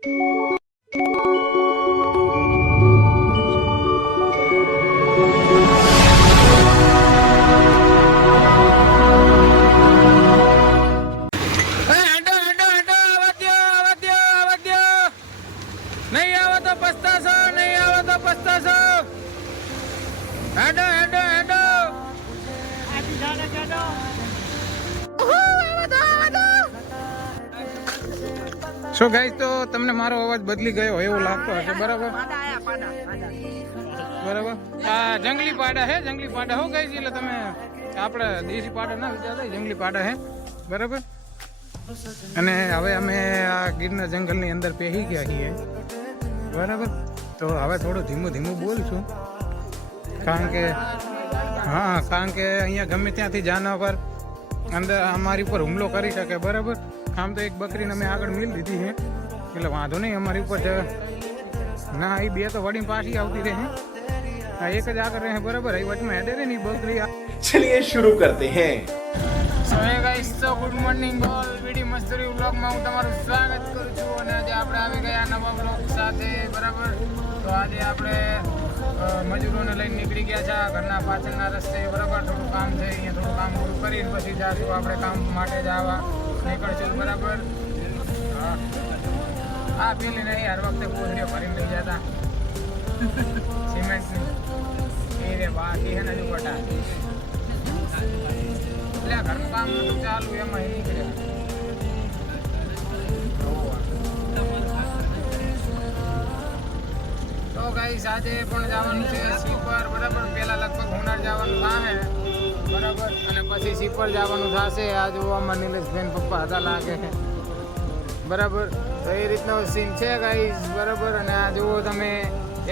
નહીં આવો તો પસ્તાશો, નહીં આવો તો પસ્તાશો. હેડો હેડો હેડો. સો ગાઈસ, તો તમને મારો અવાજ બદલી ગયો એવો લાગતો હશે, બરાબર? બરાબર. આ જંગલી પાડા હે, જંગલી પાડા હો ગાઈસ. એટલે તમે આપણે દેશી પાડા ના વિચારતા, જંગલી પાડા હે, બરાબર. અને હવે અમે આ ગીરના જંગલની અંદર પહેરી ગયા છીએ, બરાબર. તો હવે થોડું ધીમું ધીમું બોલશું, કારણ કે અહીંયા ગમે ત્યાંથી જાનવર અંદર અમારી ઉપર હુમલો કરી શકે, બરાબર. આમ તો એક બકરીને અમે આગળ મિલ દીધી છે, એટલે વાંધો નહીં અમારી ઉપર. ના, એ બે તો વડીને પાછી આવતી રહે, આ એક જ આગળ રહે, બરાબર. એ વચમાં હેડે રહે ને બકરી. चलिए शुरू करते हैं. સો ગાઈસ, તો ગુડ મોર્નિંગ ઓલ. વીડી મસ્તરી વ્લોગમાં હું તમારું સ્વાગત કરું છું. અને આજે આપણે આવી ગયા નવા વ્લોગ સાથે, બરાબર. તો આજે આપણે મજૂરોને લઈને નીકળી ગયા છે ઘરના પાછળના રસ્તે, બરાબર. થોડું કામ છે, અહીંયા થોડું કામ પૂરું કરીને પછી જાશું આપણે કામ માટે જવા નીકળશું, બરાબર. હા, પેલી નહીં, હર વખતે કોથળીઓ ભરીને લઈ જતા સિમેન્ટની એ રે બાકી છે ને હજુ બટા. એટલે ઘરનું કામ નતું ચાલુ, એમાં નીકળ્યા. તો ગાઈસ, આજે પણ જવાનું છે સ્લીપર, બરાબર. પહેલા લગભગ હુનાર જવાનું થાય, બરાબર. અને પછી સ્લીપર જવાનું થશે. આ જોવામાં નિલેશબેન પપ્પા હતા લાગે છે, બરાબર. તો એ રીતનો સીન છે ગાઈસ, બરાબર. અને આ જુઓ તમે,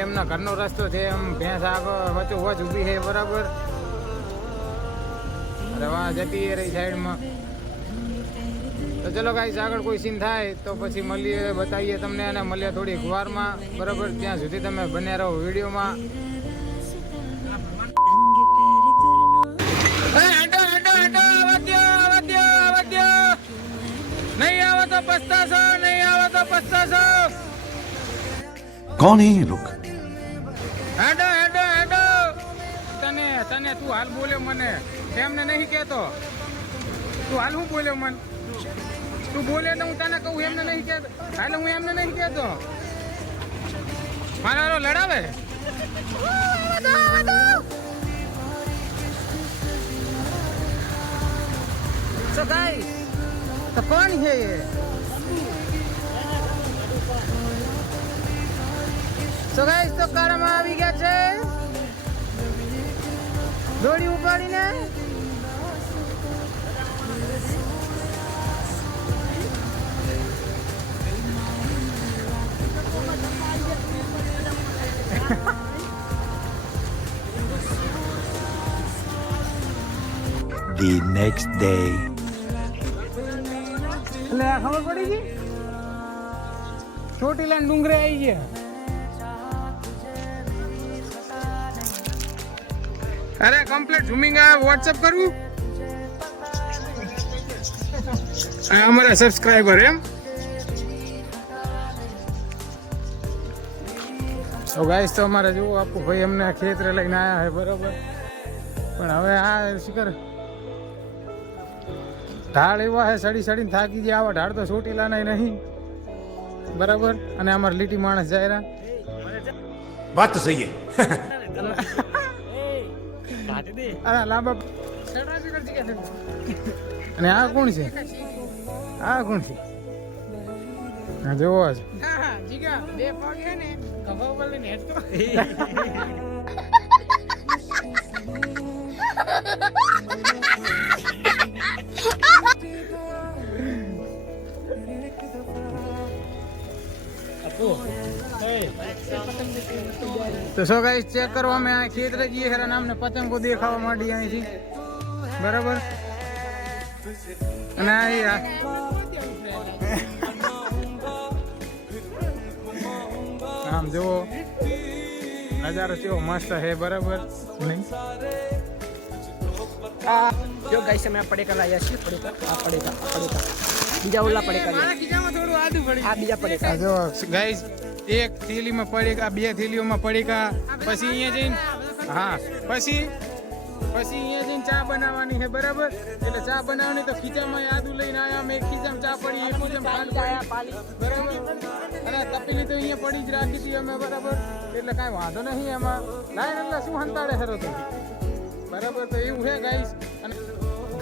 એમના ઘરનો રસ્તો છે, એમ ભેંસ આગળ વચ્ચોવચ ઊભી છે, બરાબર. રવા જતી રહી સાઈડમાં. તો ચલો ગાઈસ, આગળ કોઈ સીન થાય તો પછી મળીએ, બતાવીએ તમને, અને મળીએ થોડી વારમાં, બરાબર. ત્યાં સુધી તમે બન્યા રહો વિડીયોમાં. નહીં આવો તો પસ્તાશો, નહીં આવો તો પસ્તાશો. कौन है ये लोग? હેડો હેડો હેડો. તને તું હાલ બોલ્યો મને, એમને નહીં કહેતો. તું હાલ હું બોલ્યો મને, તું બોલે તો હું તને કહું, એમને નહીં કહેતો. હાલ હું એમને નહીં કહેતો, મારા લડાવે. So guys, तो कौन है ये? So guys, તો કારમાં આવી ગયા છે, દોડી ઉપાડીને. The next day. એટલે આ ખબર પડી ગઈ, ચોટીલા ડુંગરે આવી ગયા. અરે કમ્પ્લીટ ઝૂમિંગ આ વોટ્સએપ કરવું. અમારા સબસ્ક્રાઇબર એમ. તો ગાઈસ, તો અમારે જુઓ આપું ભાઈ અમને આ ખેતરે લઈને આવ્યા છે, બરોબર. પણ હવે આ શિખર ઢાળ એવા છે, સડી સડીને થાકી ગયા. આવા ઢાળ તો ચોટીલા નહીં, બરાબર. અને અમારે લીટી માણસ જાય રહ્યા. बात तो सही है. અરે લાંબા. અને આ કોણ છે? આ કોણ છે? હા, જોવો છે. તો સો ગાઈસ, ચેક કરો, અમે આ ખેતરે જઈએ ખરા, અમને પતંગો દેખાવા માંડી અહીંથી, બરાબર. અને આમ જુઓ નજારો કેવો મસ્ત છે, બરાબર. जो गाइस मैं पड़ेगा लाया छी पड़ेगा બીજા ઓલા પડેકા મારા ખીચામાં થોડું આદુ પડી આ બીજા પડેકા જો ગાઈસ એક થેલીમાં પડેકા, બે થેલીઓમાં પડેકા, પછી અહીંયા જઈને હા પછી અહીંયા જઈને ચા બનાવવાની છે બરાબર. એટલે ચા બનાવવાની તો ખીચામાં આદુ લઈને આવ્યા અમે. એક ખીચામાં ચા પડી, એક ખીચામાં ખાંડ પડી બરાબર. અને તપેલી તો અહીંયા પડી જ રાખી હતી અમે બરાબર. એટલે કાંઈ વાંધો નહીં એમાં. લાઈન એટલે શું હંતાડે ખરો તો બરાબર. તો એવું છે ગાઈસ. અને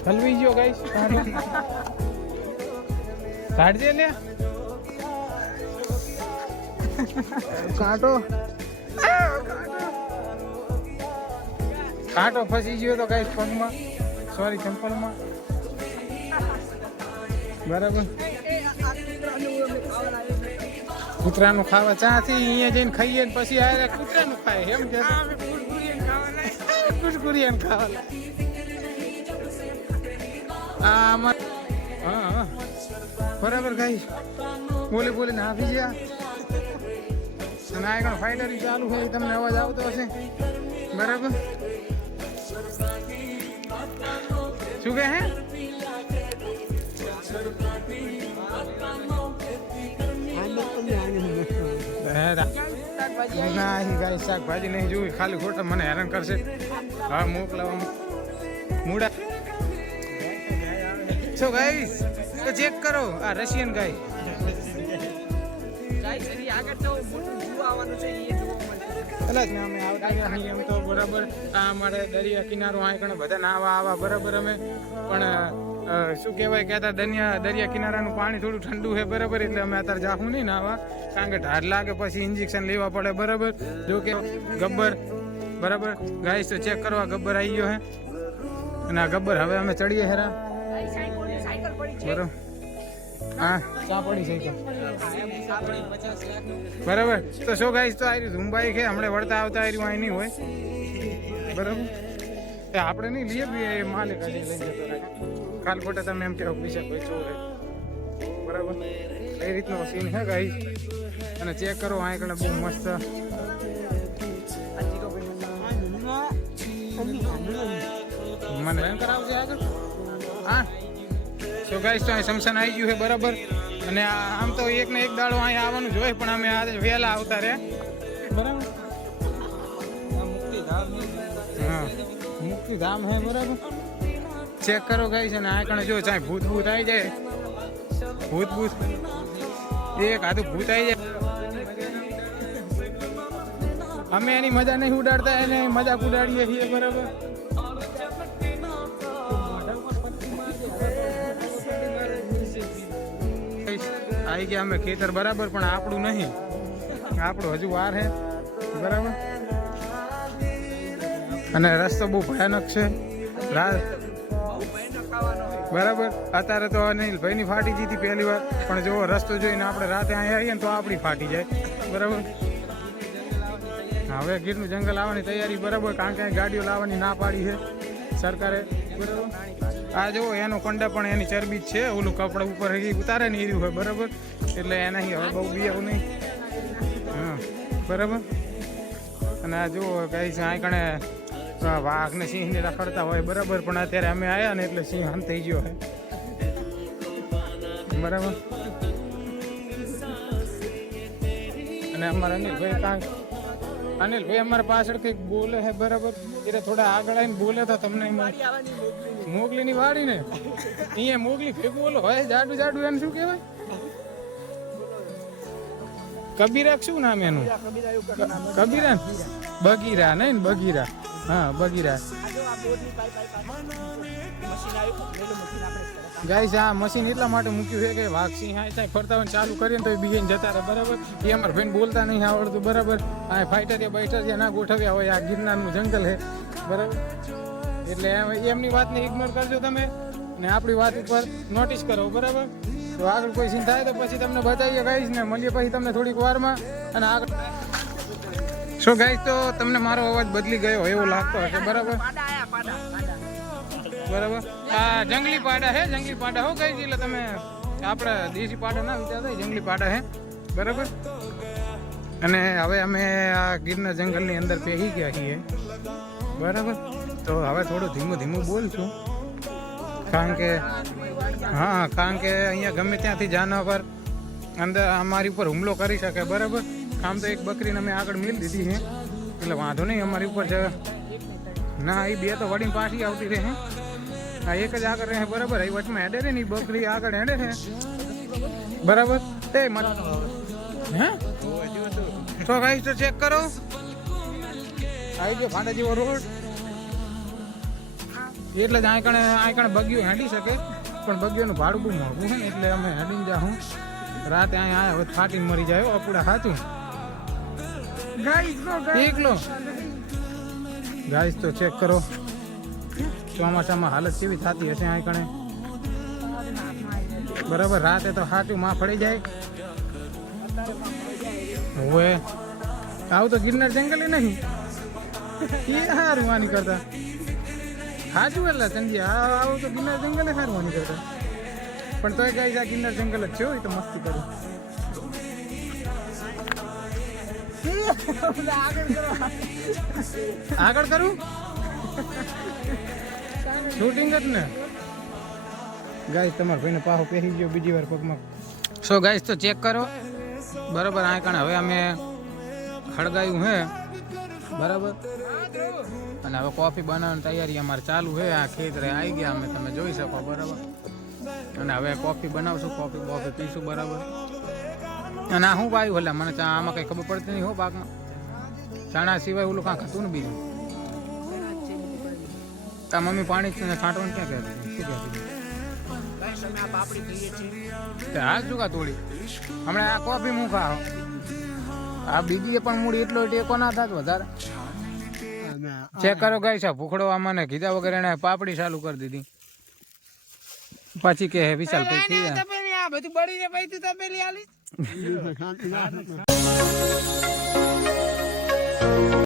હલવી ગયો ગાઈસ કાઢજે લે કાંટો ફસી ગયો તો ગાઈસ પગમાં, સોરી ચંપલમાં બરાબર. કૂતરાનું ખાવા ચાથી અહીંયા જઈને ખાઈએ ને પછી આ કૂતરાનું ખાય એમ કે કુરકુરિયાન ખાવા આમાં હા બરાબર ગાઈસ. બોલીને આપી ગયા અને આગળ ફાઈટર ચાલુ હોય તમને અવાજ આવતો હશે બરાબર. શું કહે હે શાકભાજી નહીં જોવી, ખાલી ખોટા મને હેરાન કરશે. હા મોકલાવા મૂડા શું ગાઈસ તો ચેક કરો આ રશિયન ગાય એમ તો બરાબર. આ અમારે દરિયા કિનારો અહીં બધા નાવા આવા બરાબર. અમે પણ શું કહેવાય કહેતા દરિયા કિનારાનું પાણી થોડું ઠંડુ છે બરાબર. એટલે અમે અત્યારે જાવું નહીં નાવા, કારણ કે ઢાઢ લાગે પછી ઇન્જેક્શન લેવા પડે બરાબર. જો કે ગબ્બર બરાબર ગાઈસ તો ચેક કરવા ગબ્બર આવી ગયો હે. અને આ ગબ્બર હવે અમે ચડીએ હેરા બરાબર. હા ચા પડી સાયકલ બરાબર. તો શું ગાઈસ તો આ ઝુંબાઈ છે હમણાં વળતા આવતા આ અહીં નહીં હોય બરાબર. એ આપણે નહીં લઈએ બી એ માલિક હજી લઈ જતો રાખે. કાલ ખોટા તમે એમ કહો પૈસા કોઈ ચોર બરાબર. એ રીતનો સીન છે ગાઈસ. અને ચેક કરો આ કણે બહુ મસ્ત મને એમ કરાવશે આગળ. હા સો ગાઈસ તો અહીં સમસાન આવી ગયું છે બરાબર. અને આમ તો એક ને એક દાડો અહીં આવવાનું જોઈએ પણ અમે આજે વહેલા આવતા રહ્યા બરાબર. હા મુક્તિધામ હે બરાબર. ચેક કરો ગાઈસ. અને આ કણે જો ચાહે ભૂત આવી જાય, ભૂત એક આધું ભૂત આવી જાય. અમે એની મજા નહીં ઉડાડતા, એને મજાક ઉડાડીએ છીએ બરાબર. આવી ગયા અમે ખેતર બરાબર. પણ આપણું નહીં, આપણું હજુ વાર છે બરાબર. અને રસ્તો બહુ ભયાનક છે બરાબર. અત્યારે તો અનિલભાઈ ની ફાટી જતી પહેલી વાર, પણ જો રસ્તો જોઈને આપણે રાતે અહીંયા આવીએ ને તો આપણી ફાટી જાય બરાબર. હવે ગીરનું જંગલ આવવાની તૈયારી બરાબર, કારણ કે ગાડીઓ લાવવાની ના પાડી છે સરકારે બરાબર. આ જો એનો કંડા પણ એની ચરબી જ છે, ઓલું કપડા ઉપર ઉતારે ને એર્યું હોય બરાબર. એટલે એના હવે બહુ બીયાવું નહીં હા બરાબર. અને આ જુઓ કઈ છે આ કણે વાઘ ને સિંહ ને રખડતા હોય બરાબર. પણ અત્યારે અમે આવ્યા ને એટલે સિંહ હંત થઈ ગયો છે બરાબર. અને અમારા અનિલભાઈ અમારા પાછળ કંઈક બોલે છે બરાબર. એટલે થોડા આગળ આવીને બોલે તો તમને મોગલી ની વાડી ને અહીંયા મોગલી ભેગું બોલો હોય જાડું એને શું કહેવાય? કબીરા શું નામ એનું? કબીરા બગીરા નહીં બગીરા. હા બગીરા ગાઈસ. આ મશીન એટલા માટે મૂક્યું છે કે વાઘ સિંહ આ ફરતા હોય ચાલુ કરીએ તો બીજાને જતા રહે બરાબર. એ અમારે ભાઈને બોલતા નહીં આવડતું બરાબર. આ બાઈટર ના ગોઠવ્યા હોય. આ ગિરનારનું જંગલ છે બરાબર. એટલે એમની વાતને ઇગ્નોર કરજો તમે ને આપણી વાત ઉપર નોટિસ કરો બરાબર. તો આગળ કોઈ સીન થાય તો પછી તમને બતાવીએ ગાઈસ ને મળીએ પછી તમને થોડીક વારમાં. અને આગળ સો ગાઈસ તો તમને મારો અવાજ બદલી ગયો એવો લાગતો હશે બરાબર. બરાબર આ જંગલી પાડા હે, જંગલી પાડા હો ગાઈસ. એટલે તમે આપણે દેશી પાડા ના વિચારતા, જંગલી પાડા હે બરાબર. અને હવે અમે આ ગીરના જંગલની અંદર પહેરી ગયા છીએ બરાબર. તો હવે થોડું ધીમું બોલશું કારણ કે હા, કારણ કે અહીંયા ગમે ત્યાંથી જાનવર અંદર અમારી ઉપર હુમલો કરી શકે. બરાબર, આમ તો એક બકરીને અમે આગળ મિલ દીધી છે એટલે વાંધો નહીં અમારી ઉપર છે. ના, એ બે તો વળીને પાછી આવતી રહે. આ એક જ આગળ રહે. બરાબર, એ વચમાં હેડે છે ને, એ બકરી આગળ હેડે છે. બરાબર, તે હે તો ગાઈસ તો ચેક કરો. આવી ગયો ફાટા જેવો રોડ. એટલે જ આંકણે બગીઓ હેડી શકે, પણ બગીઓનું ભાડું બહુ મોંઘું છે ને એટલે અમે હેડીને જાઉં. રાતે અહીંયા આવ્યા હોય ફાટીને મરી જાય અપડા ખાતું. એકલો ગાઈસ તો ચેક કરો. ચોમાસામાં હાલત કેવી થતી હશે આંકણે. બરાબર, રાતે તો હાચું માં પડી જાય. હવે આવું તો ગિરનાર જંગલ નહીં એ સારું વાની કરતા. હાચું એટલે ચંદી આવું તો ગિરનાર જંગલ સારું વાની કરતા. પણ તોય ગાઈસ આ ગિરનાર જંગલ જ છે. એ તો મસ્તી કરું. આગળ કરું શૂટિંગ જ ને. ગાઈસ તમારા ભાઈને પાહો પહેરી ગયો બીજી વાર પગમાં. સો ગાઈસ તો ચેક કરો. બરાબર, આ કારણ હવે અમે ખડગાયું હે. બરાબર, અને હવે કોફી બનાવવાની તૈયારી અમારે ચાલુ છે. આ ખેતરે આવી ગયા અમે, તમે જોઈ શકો. બરાબર, અને હવે કોફી બનાવશું, કોફી પીશું. બરાબર, અને આ શું પાયું એટલે મને આમાં કંઈ ખબર પડતી નહીં હો. પાકમાં ચણા સિવાય ઓલું કાંઈ ખાતું ને બીજું. તા મમ્મી પાણી છાંટવાનું ક્યાં કહેતી શું કહેતી હાલ શું કા તોડી હમણાં આ કોફી હું ખાવ. આ બીજી પણ મૂડી એટલો ટેકો ના થાત વધારે. ચેક કરો ગાઈસ, આ ભૂખડો આમાં કીધા વગર એને પાપડી ચાલુ કરી દીધી. પછી કે વિશાલ પછી બધું બળી ને પછી તું તપેલી આલી.